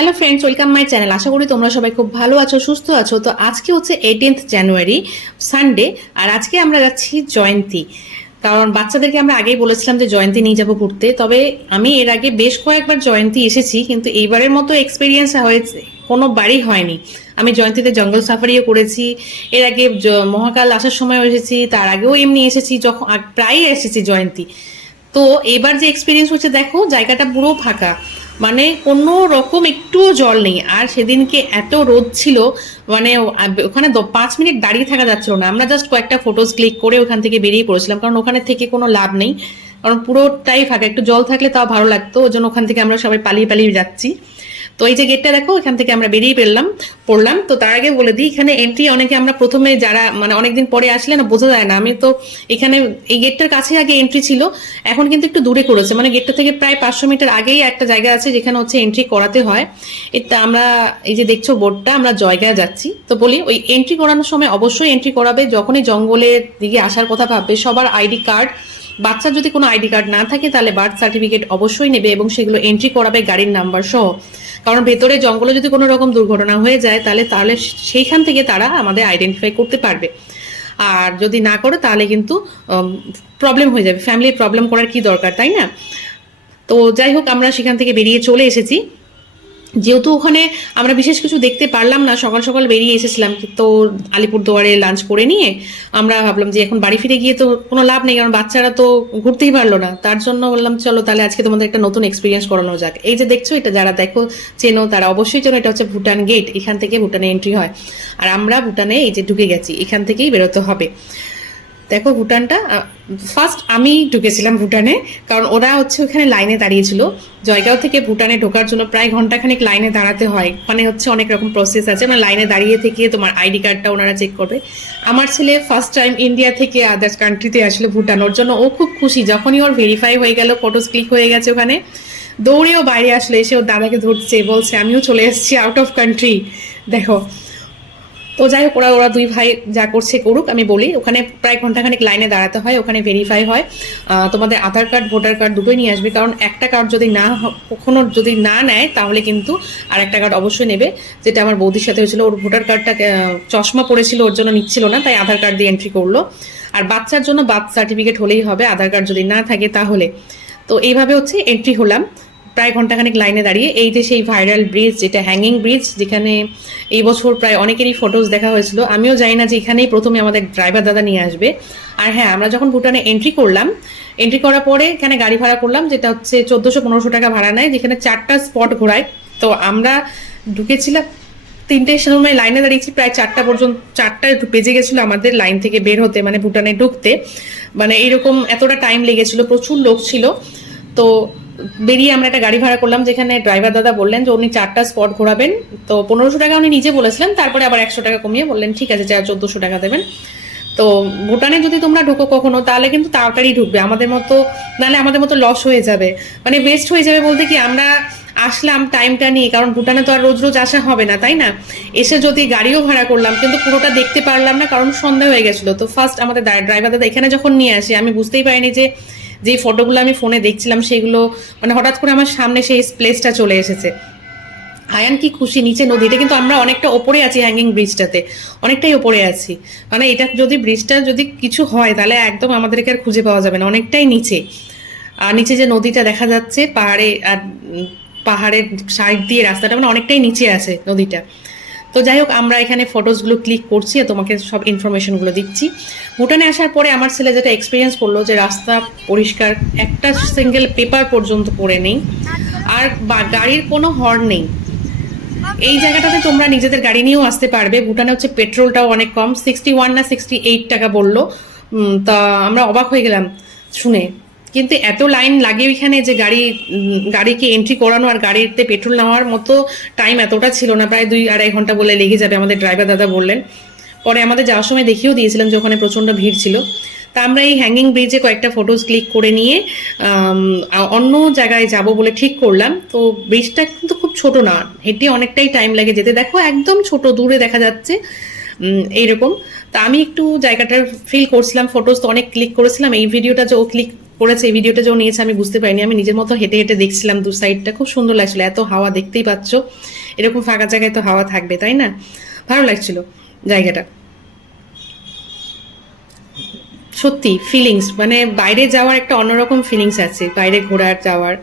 Hello friends, welcome my channel. আশা করি তোমরা সবাই খুব ভালো আছো, সুস্থ আছো। তো আজকে হচ্ছে 18th জানুয়ারি, সানডে। আর আজকে আমরা যাচ্ছি জয়ন্তী। কারণ বাচ্চাদেরকে আমরা আগেই বলেছিলাম যে জয়ন্তী নিয়ে যাবো ঘুরতে। তবে আমি এর আগে বেশ কয়েকবার জয়ন্তী এসেছি, কিন্তু এইবারের মতো এক্সপিরিয়েন্স হয়েছে কোনো বাড়ি হয়নি। আমি জয়ন্তীতে জঙ্গল সাফারিও করেছি, এর আগে মহাকাল আসার সময়ও এসেছি, তার আগেও এমনি এসেছি, যখন প্রায়ই এসেছি জয়ন্তী। তো এবার যে এক্সপিরিয়েন্স হচ্ছে, দেখো জায়গাটা পুরো ফাঁকা, মানে কোনো রকম একটুও জল নেই। আর সেদিনকে এত রোদ ছিল, মানে ওখানে 5 মিনিট দাঁড়িয়ে থাকা যাচ্ছিল না। আমরা জাস্ট কয়েকটা ফটোজ ক্লিক করে ওখান থেকে বেরিয়ে পড়েছিলাম, কারণ ওখানে থেকে কোনো লাভ নেই, কারণ পুরোটাই ফাঁকা। একটু জল থাকলে তাও ভালো লাগতো, ওই জন্য ওখান থেকে আমরা সবাই পালিয়ে পালিয়ে যাচ্ছি। তো এই যে গেটটা দেখো, এখান থেকে আমরা বেরিয়ে পড়লাম। তো তার আগে বলে দিই, এখানে এন্ট্রি অনেকে আমরা প্রথমে যারা মানে অনেকদিন পরে আসলে না, বোঝা যায় না। আমি তো এখানে এই গেটটার কাছে আগে এন্ট্রি ছিল, এখন কিন্তু একটু দূরে করেছে। মানে গেটটা থেকে প্রায় 500 মিটার আগেই একটা জায়গা আছে যেখানে হচ্ছে এন্ট্রি করাতে হয়। এটা আমরা এই যে দেখছো বোর্ডটা, আমরা জয়গাঁ যাচ্ছি। তো বলি, ওই এন্ট্রি করানোর সময় অবশ্যই এন্ট্রি করাবে, যখনই জঙ্গলের দিকে আসার কথা ভাববে সবার আইডি কার্ড, বাচ্চার যদি কোনো আইডি কার্ড না থাকে তাহলে বার্থ সার্টিফিকেট অবশ্যই নেবে, এবং সেগুলো এন্ট্রি করাবে গাড়ির নাম্বার সহ। কারণ ভেতরে জঙ্গলে যদি কোনো রকম দুর্ঘটনা হয়ে যায় তাহলে তাহলে সেইখান থেকে তারা আমাদের আইডেন্টিফাই করতে পারবে। আর যদি না করে তাহলে কিন্তু প্রবলেম হয়ে যাবে, ফ্যামিলির প্রবলেম করার কি দরকার, তাই না? তো যাই হোক, আমরা সেখান থেকে বেরিয়ে চলে এসেছি। যেহেতু ওখানে আমরা বিশেষ কিছু দেখতে পারলাম না, সকাল সকাল বেরিয়ে এসেছিলাম, তো আলিপুরদুয়ারে লাঞ্চ করে নিয়ে আমরা ভাবলাম যে এখন বাড়ি ফিরে গিয়ে তো কোনো লাভ নেই, কারণ বাচ্চারা তো ঘুরতেই পারলো না। তার জন্য বললাম চলো তাহলে আজকে তোমাদের একটা নতুন এক্সপিরিয়েন্স করানো যাক। এই যে দেখছো, এটা যারা দেখো চেনো তারা অবশ্যই চেনো, এটা হচ্ছে ভুটান গেট। এখান থেকে ভুটানে এন্ট্রি হয়। আর আমরা ভুটানে এই যে ঢুকে গেছি, এখান থেকেই বেরোতে হবে। দেখো ভুটানটা, ফার্স্ট আমি ঢুকেছিলাম ভুটানে, কারণ ওরা হচ্ছে ওখানে লাইনে দাঁড়িয়েছিল। জয়গাঁও থেকে ভুটানে ঢোকার জন্য প্রায় ঘন্টাখানেক লাইনে দাঁড়াতে হয়, মানে হচ্ছে অনেক রকম প্রসেস আছে। মানে লাইনে দাঁড়িয়ে থেকে তোমার আইডি কার্ডটা ওনারা চেক করবে। আমার ছেলে ফার্স্ট টাইম ইন্ডিয়া থেকে আদার্স কান্ট্রিতে আসলে ভুটান, ওর জন্য ও খুব খুশি। যখনই ওর ভেরিফাই হয়ে গেল, ফটোস ক্লিক হয়ে গেছে ওখানে, দৌড়েও বাইরে আসলে এসে ওর দাদাকে ধরছে, বলছে আমিও চলে এসেছি আউট অফ কান্ট্রি। দেখো, তো যাই হোক, ওরা ওরা দুই ভাই যা করছে করুক। আমি বলি, ওখানে প্রায় ঘন্টাখানেক লাইনে দাঁড়াতে হয়, ওখানে ভেরিফাই হয়। তোমাদের আধার কার্ড ভোটার কার্ড দুটোই নিয়ে আসবে, কারণ একটা কার্ড যদি কখনো যদি না নেয় তাহলে কিন্তু আর একটা কার্ড অবশ্যই নেবে। যেটা আমার বৌদির সাথে হয়েছিল, ওর ভোটার কার্ডটা চশমা পড়েছিল, ওর জন্য নিচ্ছিল না, তাই আধার কার্ড দিয়ে এন্ট্রি করলো। আর বাচ্চার জন্য বার্থ সার্টিফিকেট হলেই হবে, আধার কার্ড যদি না থাকে তাহলে। তো এইভাবে হচ্ছে এন্ট্রি হলাম, প্রায় ঘন্টাখানেক লাইনে দাঁড়িয়ে। এই যে সেই ভাইরাল ব্রিজ, যেটা হ্যাঙ্গিং ব্রিজ, যেখানে এই বছর প্রায় অনেকেরই ফটোজ দেখা হয়েছিল। আমিও জানি না যে এখানেই প্রথমে আমাদের ড্রাইভার দাদা নিয়ে আসবে। আর হ্যাঁ, আমরা যখন ভুটানে এন্ট্রি করলাম, এন্ট্রি করার পরে এখানে গাড়ি ভাড়া করলাম, যেটা হচ্ছে 1400-1500 টাকা ভাড়া নেয়, যেখানে 4টা স্পট ঘোরায়। তো আমরা ঢুকেছিলাম 3টের সময়, লাইনে দাঁড়িয়েছি প্রায় 4টা পর্যন্ত, 4টা বেজে গেছিলো আমাদের লাইন থেকে বের হতে, মানে ভুটানে ঢুকতে। মানে এইরকম এতটা টাইম লেগেছিল, প্রচুর লোক ছিল। তো বেরিয়ে আমরা একটা গাড়ি ভাড়া করলাম, যেখানে ড্রাইভার দাদা বললেন যে উনি 4টা স্পট ঘোরাবেন। তো 1500 টাকা উনি নিজে বলেছিলেন, তারপরে আবার 100 টাকা কমিয়ে বললেন ঠিক আছে, যা 1400 টাকা দেবেন। তো ভুটানে যদি তোমরা ঢুকো কখনো, তাহলে কিন্তু তাড়াতাড়ি ঢুকবে, আমাদের মতো নাহলে আমাদের মতো লস হয়ে যাবে, মানে ওয়েস্ট হয়ে যাবে। বলতে কি, আমরা আসলাম টাইমটা নিয়ে, কারণ ভুটানে তো আর রোজ রোজ আসা হবে না, তাই না? এসে যদি গাড়িও ভাড়া করলাম, কিন্তু পুরোটা দেখতে পারলাম না, কারণ সন্ধ্যা হয়ে গেছিলো। তো ফার্স্ট আমাদের ড্রাইভার দাদা এখানে যখন নিয়ে আসে, আমি বুঝতেই পারিনি যে ফটোগুলো আমি ফোনে দেখছিলাম সেগুলো, মানে হঠাৎ করে আমার সামনে সেই প্লেসটা চলে এসেছে। আয়ান কি খুশি, নিচে নদী। এটা কিন্তু আমরা অনেকটা ওপরে আছি, হ্যাঙ্গিং ব্রিজটাতে অনেকটাই ওপরে আছি। মানে এটা যদি ব্রিজটা যদি কিছু হয় তাহলে একদম আমাদেরকে আর খুঁজে পাওয়া যাবে না, অনেকটাই নিচে। আর নিচে যে নদীটা দেখা যাচ্ছে পাহাড়ে, আর পাহাড়ের সাইড দিয়ে রাস্তাটা, মানে অনেকটাই নিচে আছে নদীটা। তো যাই হোক, আমরা এখানে ফটোসগুলো ক্লিক করছি আর তোমাকে সব ইনফরমেশনগুলো দিচ্ছি। ভুটানে আসার পরে আমার ছেলে যেটা এক্সপিরিয়েন্স করলো, যে রাস্তা পরিষ্কার, একটা সিঙ্গেল পেপার পর্যন্ত পড়ে নেই, আর গাড়ির কোনো হর্ন নেই। এই জায়গাটাতে তোমরা নিজেদের গাড়ি নিয়েও আসতে পারবে। ভুটানে হচ্ছে পেট্রোলটাও অনেক কম, 61 না 68 টাকা বললো। তা আমরা অবাক হয়ে গেলাম শুনে। কিন্তু এত লাইন লাগে ওইখানে যে গাড়িকে এন্ট্রি করানো আর গাড়িতে পেট্রোল নেওয়ার মতো টাইম এতটা ছিল না, প্রায় 2-2.5 ঘন্টা বলে লেগে যাবে, আমাদের ড্রাইভার দাদা বললেন। পরে আমাদের যাওয়ার সময় দেখিয়েও দিয়েছিলাম যে ওখানে প্রচণ্ড ভিড় ছিল। তা আমরা এই হ্যাঙ্গিং ব্রিজে কয়েকটা ফটোজ ক্লিক করে নিয়ে অন্য জায়গায় যাব বলে ঠিক করলাম। তো ব্রিজটা কিন্তু খুব ছোট না, হেঁটে অনেকটাই টাইম লাগে যেতে। দেখো একদম ছোট, দূরে দেখা যাচ্ছে এইরকম। তা আমি একটু জায়গাটার ফিল করছিলাম, ফটোজ তো অনেক ক্লিক করেছিলাম। এই ভিডিওটা যে ও ক্লিক করেছে, এই ভিডিওটা যখন নিয়েছে আমি বুঝতে পারিনি, আমি নিজের মতো হেঁটে হেঁটে দেখছিলাম দু সাইডটা, খুব সুন্দর লাগছিল, এত হাওয়া, দেখতেই পাচ্ছ এরকম ফাঁকা জায়গায় তো হাওয়া থাকবে তাই না, ভালো লাগছিল জায়গাটা। সত্যি ফিলিংস, মানে বাইরে যাওয়ার একটা অন্যরকম ফিলিংস আছে, বাইরে ঘোরার যাওয়ার।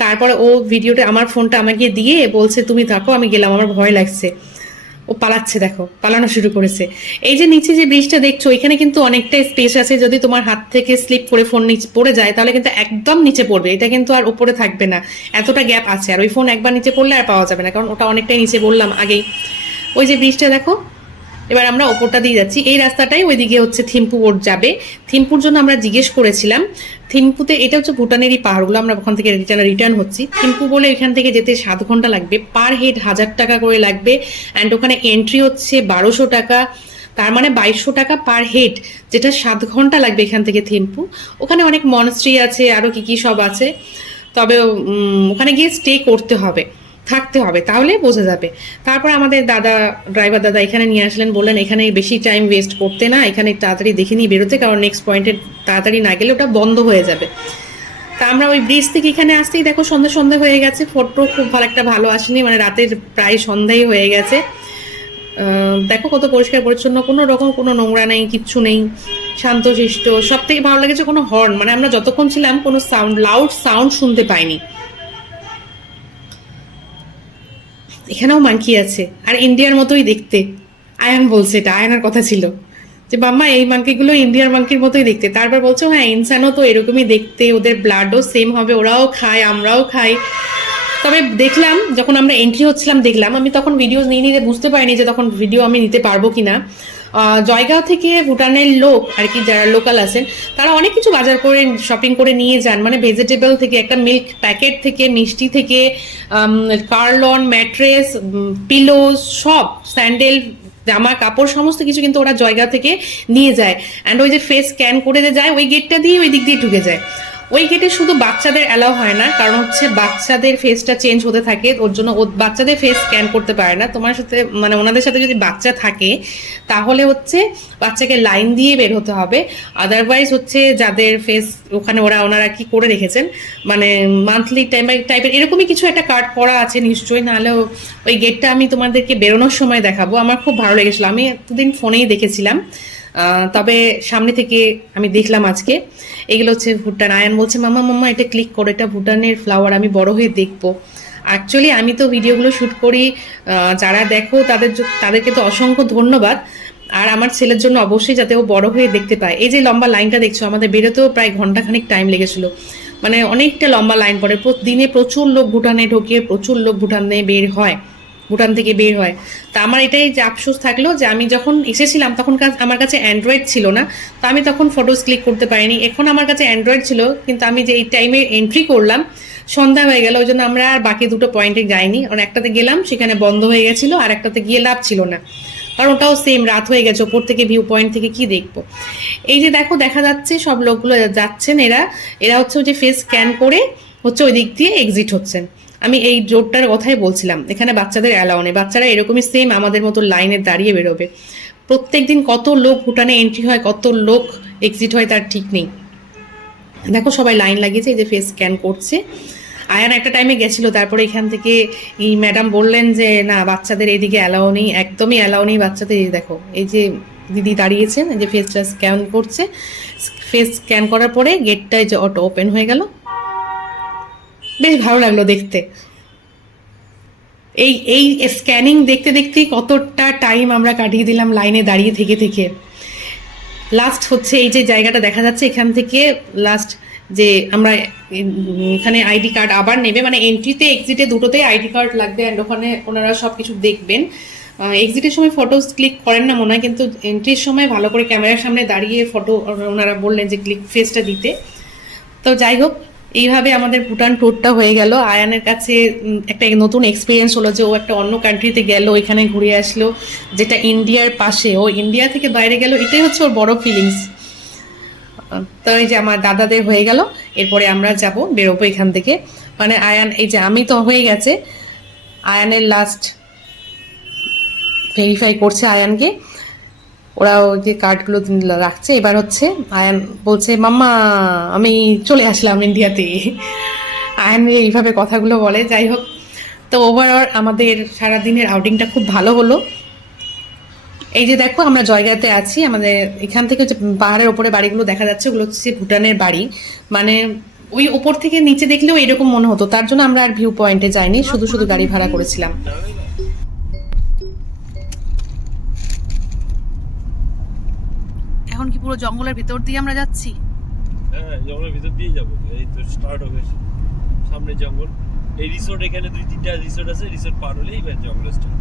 তারপরে ও ভিডিওটা আমার ফোনটা আমাকে দিয়ে বলছে তুমি থাকো, আমি গেলাম, আমার ভয় লাগছে। ও পালাচ্ছে, দেখো পালানো শুরু করেছে। এই যে নিচে যে ব্রিজটা দেখছো, এখানে কিন্তু অনেকটা স্পেস আছে, যদি তোমার হাত থেকে স্লিপ করে ফোন নিচে পড়ে যায় তাহলে কিন্তু একদম নিচে পড়বে, এটা কিন্তু আর উপরে থাকবে না, এতটা গ্যাপ আছে। আর ওই ফোন একবার নিচে পড়লে আর পাওয়া যাবে না, কারণ ওটা অনেকটাই নিচে, বললাম আগেই। ওই যে ব্রিজটা দেখো, এবার আমরা ওপরটা দিয়ে যাচ্ছি, এই রাস্তাটাই ওইদিকে হচ্ছে থিম্পু বোর্ড যাবে। থিম্পুর জন্য আমরা জিজ্ঞেস করেছিলাম, থিম্পুতে এটা হচ্ছে ভুটানেরই পাহাড়গুলো, আমরা ওখান থেকে রিটার্ন হচ্ছি। থিম্পু বলে এখান থেকে যেতে 7 ঘন্টা লাগবে, পার হেড 1000 টাকা করে লাগবে, অ্যান্ড ওখানে এন্ট্রি হচ্ছে 1200 টাকা, তার মানে 2200 টাকা পার হেড, যেটা 7 ঘন্টা লাগবে এখান থেকে থিম্পু। ওখানে অনেক মনস্ট্রি আছে, আরও কি কি সব আছে, তবে ওখানে গিয়ে স্টে করতে হবে, থাকতে হবে, তাহলে বোঝা যাবে। তারপর আমাদের ড্রাইভার দাদা এখানে নিয়ে আসলেন, বললেন এখানে বেশি টাইম ওয়েস্ট করতে না, এখানে তাড়াতাড়ি দেখে নিয়ে বেরোতে, কারণ নেক্সট পয়েন্টে তাড়াতাড়ি না গেলে ওটা বন্ধ হয়ে যাবে। তা আমরা ওই ব্রিজ থেকে এখানে আসতেই দেখো সন্ধ্যা হয়ে গেছে, ফটো খুব ভালো আসেনি, মানে রাতের প্রায় সন্ধ্যাই হয়ে গেছে। দেখো কত পরিষ্কার পরিচ্ছন্ন, কোনো রকম কোনো নোংরা নেই, কিচ্ছু নেই, শান্তশিষ্ট। সব থেকে ভালো লেগেছে কোনো হর্ন, মানে আমরা যতক্ষণ ছিলাম কোনো লাউড সাউন্ড শুনতে পাইনি। এখানেও মাংকি আছে, আর ইন্ডিয়ার মতোই দেখতে। আয়ান বলছে, এটা আয়ানের কথা ছিল, যে মাম্মা এই মাংকিগুলো ইন্ডিয়ার মাংকির মতোই দেখতে। তারপর বলছো হ্যাঁ ইনসানও তো এরকমই দেখতে, ওদের ব্লাডও সেম হবে, ওরাও খায় আমরাও খাই। তবে দেখলাম যখন আমরা এন্ট্রি হচ্ছিলাম, দেখলাম, আমি তখন ভিডিও নিয়ে নিতে বুঝতে পারিনি যে তখন ভিডিও আমি নিতে পারবো কিনা। জয়গাঁও থেকে ভুটানের লোক আর কি, যারা লোকাল আছেন, তারা অনেক কিছু বাজার করে শপিং করে নিয়ে যান, মানে ভেজিটেবল থেকে, একটা মিল্ক প্যাকেট থেকে, মিষ্টি থেকে, কার্লন, ম্যাট্রেস, পিলোজ, সব স্যান্ডেল, জামা কাপড়, সমস্ত কিছু কিন্তু ওরা জয়গাঁও থেকে নিয়ে যায়। অ্যান্ড ওই যে ফেস স্ক্যান করে যায়, ওই গেটটা দিয়ে ওই দিক দিয়ে ঢুকে যায়। ওই গেটে শুধু বাচ্চাদের অ্যালাউ হয় না, কারণ হচ্ছে বাচ্চাদের ফেসটা চেঞ্জ হতে থাকে, ওর জন্য বাচ্চাদের ফেস স্ক্যান করতে পারে না। তোমার সাথে মানে ওনাদের সাথে যদি বাচ্চা থাকে তাহলে হচ্ছে বাচ্চাকে লাইন দিয়ে বের হতে হবে, আদারওয়াইজ হচ্ছে যাদের ফেস ওখানে ওনারা কি করে রেখেছেন, মানে মান্থলি টাইপের এরকমই কিছু একটা কার্ড করা আছে নিশ্চয়ই, নাহলেও ওই গেটটা আমি তোমাদেরকে বেরোনোর সময় দেখাবো। আমার খুব ভালো লেগেছিল, আমি এতদিন ফোনেই দেখেছিলাম, তবে সামনে থেকে আমি দেখলাম আজকে। এগুলো হচ্ছে ভুটান। আয়ান বলছে মাম্মা এটা ক্লিক করো, এটা ভুটানের ফ্লাওয়ার, আমি বড় হয়ে দেখবো। অ্যাকচুয়ালি আমি তো ভিডিওগুলো শ্যুট করি, যারা দেখো তাদেরকে তো অসংখ্য ধন্যবাদ। আর আমার ছেলের জন্য অবশ্যই যাতে ও বড় হয়ে দেখতে পায়। এই যে লম্বা লাইনটা দেখছো, আমাদের বেরোতেও প্রায় ঘন্টাখানিক টাইম লেগেছিল, মানে অনেকটা লম্বা লাইন পড়ে, দিনে প্রচুর লোক ভুটানে ঢোকে, প্রচুর লোক ভুটানে বের হয়, ভুটান থেকে বের হয়। তা আমার এটাই যে আফসোস থাকলো যে আমি যখন এসেছিলাম তখন আমার কাছে অ্যান্ড্রয়েড ছিল না, তো আমি তখন ফটোস ক্লিক করতে পারিনি। এখন আমার কাছে অ্যান্ড্রয়েড ছিল, কিন্তু আমি যে এই টাইমে এন্ট্রি করলাম সন্ধ্যা হয়ে গেল, ওই জন্য আমরা আর বাকি দুটো পয়েন্টে যাইনি, কারণ একটাতে গেলাম সেখানে বন্ধ হয়ে গেছিলো, আর একটাতে গিয়ে লাভ ছিল না, কারণ ওটাও সেম, রাত হয়ে গেছে, ওপর থেকে ভিউ পয়েন্ট থেকে কি দেখবো। এই যে দেখো দেখা যাচ্ছে সব লোকগুলো যাচ্ছেন, এরা হচ্ছে ওই যে ফেস স্ক্যান করে হচ্ছে ওই দিক দিয়ে এক্সিট হচ্ছেন। আমি এই রোডটার কথাই বলছিলাম, এখানে বাচ্চাদের অ্যালাউ নেই, বাচ্চারা এরকমই সেম আমাদের মতো লাইনে দাঁড়িয়ে বেরোবে। প্রত্যেকদিন কত লোক ভুটানে এন্ট্রি হয়, কত লোক এক্সিট হয় তার ঠিক নেই। দেখো সবাই লাইন লাগিয়েছে, এই যে ফেস স্ক্যান করছে। আয়ান একটা টাইমে গেছিল, তারপরে এখান থেকে এই ম্যাডাম বললেন যে না বাচ্চাদের এইদিকে অ্যালাউ নেই, একদমই অ্যালাউ নেই বাচ্চাদের। এই দেখো এই যে দিদি দাঁড়িয়েছেন, এই যে ফেসটা স্ক্যান করছে, ফেস স্ক্যান করার পরে গেটটা যে অটো ওপেন হয়ে গেল, বেশ ভালো লাগলো দেখতে। এই এই স্ক্যানিং দেখতে দেখতেই কতটা টাইম আমরা কাটিয়ে দিলাম লাইনে দাঁড়িয়ে থেকে। লাস্ট হচ্ছে এই যে জায়গাটা দেখা যাচ্ছে, এখান থেকে লাস্ট যে আমরা এখানে আইডি কার্ড আবার নেবে, মানে এন্ট্রিতে এক্সিটে দুটোতেই আইডি কার্ড লাগবে, অ্যান্ড ওখানে ওনারা সব কিছু দেখবেন। এক্সিটের সময় ফটোস ক্লিক করেন না মনে হয়, কিন্তু এন্ট্রির সময় ভালো করে ক্যামেরার সামনে দাঁড়িয়ে ফটো ওনারা বললেন যে ক্লিক ফেসটা দিতে। তো যাই হোক, এইভাবে আমাদের ভুটান ট্যুরটা হয়ে গেল। আয়ানের কাছে একটা নতুন এক্সপিরিয়েন্স হলো যে ও একটা অন্য কান্ট্রিতে গেল, এখানে ঘুরে আসলো, যেটা ইন্ডিয়ার পাশে, ও ইন্ডিয়া থেকে বাইরে গেল, এটাই হচ্ছে ওর বড় ফিলিংস। তো এই যে আমার দাদাদের হয়ে গেল, এরপরে আমরা যাব, বেরোবো এখান থেকে, মানে আয়ান, এই যে আমি তো হয়ে গেছে, আয়ানের লাস্ট ভেরিফাই করছে আয়ানকে। ওরা ওই যে কার্ডগুলো রাখছে। এবার হচ্ছে আয়ান বলছে, মাম্মা আমি চলে আসলাম ইন্ডিয়াতে। আয়ান এইভাবে কথাগুলো বলে। যাই হোক, তো ওভারঅল আমাদের সারাদিনের আউটিংটা খুব ভালো হলো। এই যে দেখো আমরা জয়গাতে আছি, আমাদের এখান থেকে যে পাহাড়ের ওপরে বাড়িগুলো দেখা যাচ্ছে ওগুলো হচ্ছে ভুটানের বাড়ি। মানে ওই ওপর থেকে নিচে দেখলেও এরকম মনে হতো, তার জন্য আমরা আর ভিউ পয়েন্টে যাইনি, শুধু শুধু গাড়ি ভাড়া করেছিলাম। এখন কি পুরো জঙ্গলের ভিতর দিয়ে আমরা যাচ্ছি? হ্যাঁ, জঙ্গলের ভিতর দিয়ে যাবো। এই তো স্টার্ট হবে, সামনে জঙ্গল। এই রিসোর্ট, এখানে 2-3টা রিসোর্ট আছে, রিসোর্ট পার হলেই এবার জঙ্গল স্টার্ট।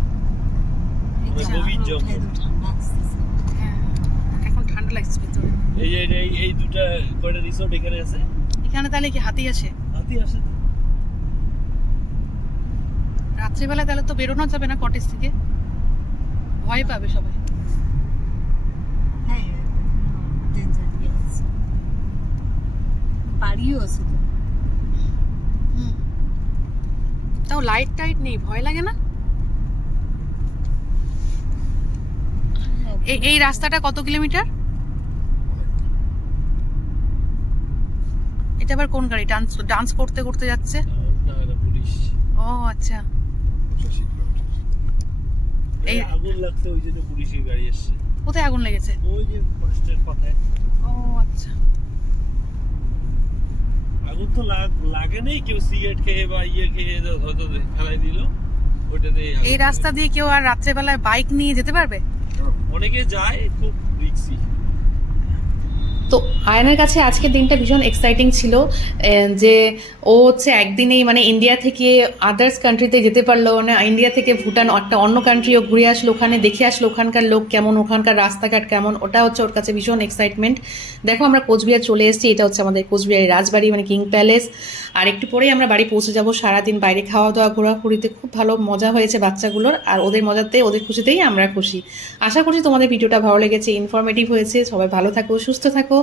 গভীর জঙ্গল। হ্যাঁ, এখন ঠান্ডা লাগছে ভিতরে। এই যে এই দুটা কয়টা রিসোর্ট এখানে আছে। এখানে তাহলে কি হাতি আসে? হাতি আসে তো। রাত্রিবেলা তাহলে তো বেরোনো যাবে না কটেজ থেকে, ভয় পাবে সবাই। বাড়িও আছে তো। তাও লাইট টাইট নেই, ভয় লাগে না? এই রাস্তাটা কত কিলোমিটার? এটা আবার কোন গাড়ি ডান্স ডান্স করতে করতে যাচ্ছে? না, এটা পুলিশ। ও আচ্ছা, এই আগুন লাগছে, ওই জন্য পুলিশের গাড়ি এসেছে। কোথায় আগুন লেগেছে? ওই যে ফরেস্টের পাতায়। ও আচ্ছা। আগুন তো লাগে নেই, কেউ সিগারেট খেয়ে বা খেয়ে হয়তো ফেলাই দিল ওইটাতে। এই রাস্তা দিয়ে কেউ আর রাত্রেবেলায় বাইক নিয়ে যেতে পারবে? অনেকে যায়, খুব রিস্কি। তো আয়নের কাছে আজকের দিনটা ভীষণ এক্সাইটিং ছিল, যে ও হচ্ছে একদিনেই মানে ইন্ডিয়া থেকে আদার্স কান্ট্রিতে যেতে পারলো, মানে ইন্ডিয়া থেকে ভুটান একটা অন্য কান্ট্রিও ঘুরে আসলো, ওখানে দেখে আসলো ওখানকার লোক কেমন, ওখানকার রাস্তাঘাট কেমন। ওটা হচ্ছে ওর কাছে ভীষণ এক্সাইটমেন্ট। দেখো আমরা কোচবিহার চলে এসেছি, এটা হচ্ছে আমাদের কোচবিহারের রাজবাড়ি মানে কিং প্যালেস। আর একটু পরেই আমরা বাড়ি পৌঁছে যাব। সারাদিন বাইরে খাওয়া দাওয়া ঘোরাঘুরিতে খুব ভালো মজা হয়েছে বাচ্চাগুলোর, আর ওদের মজাতে ওদের খুশিতেই আমরা খুশি। আশা করছি তোমাদের ভিডিওটা ভালো লেগেছে, ইনফরমেটিভ হয়েছে। সবাই ভালো থাকো, সুস্থ থাকো।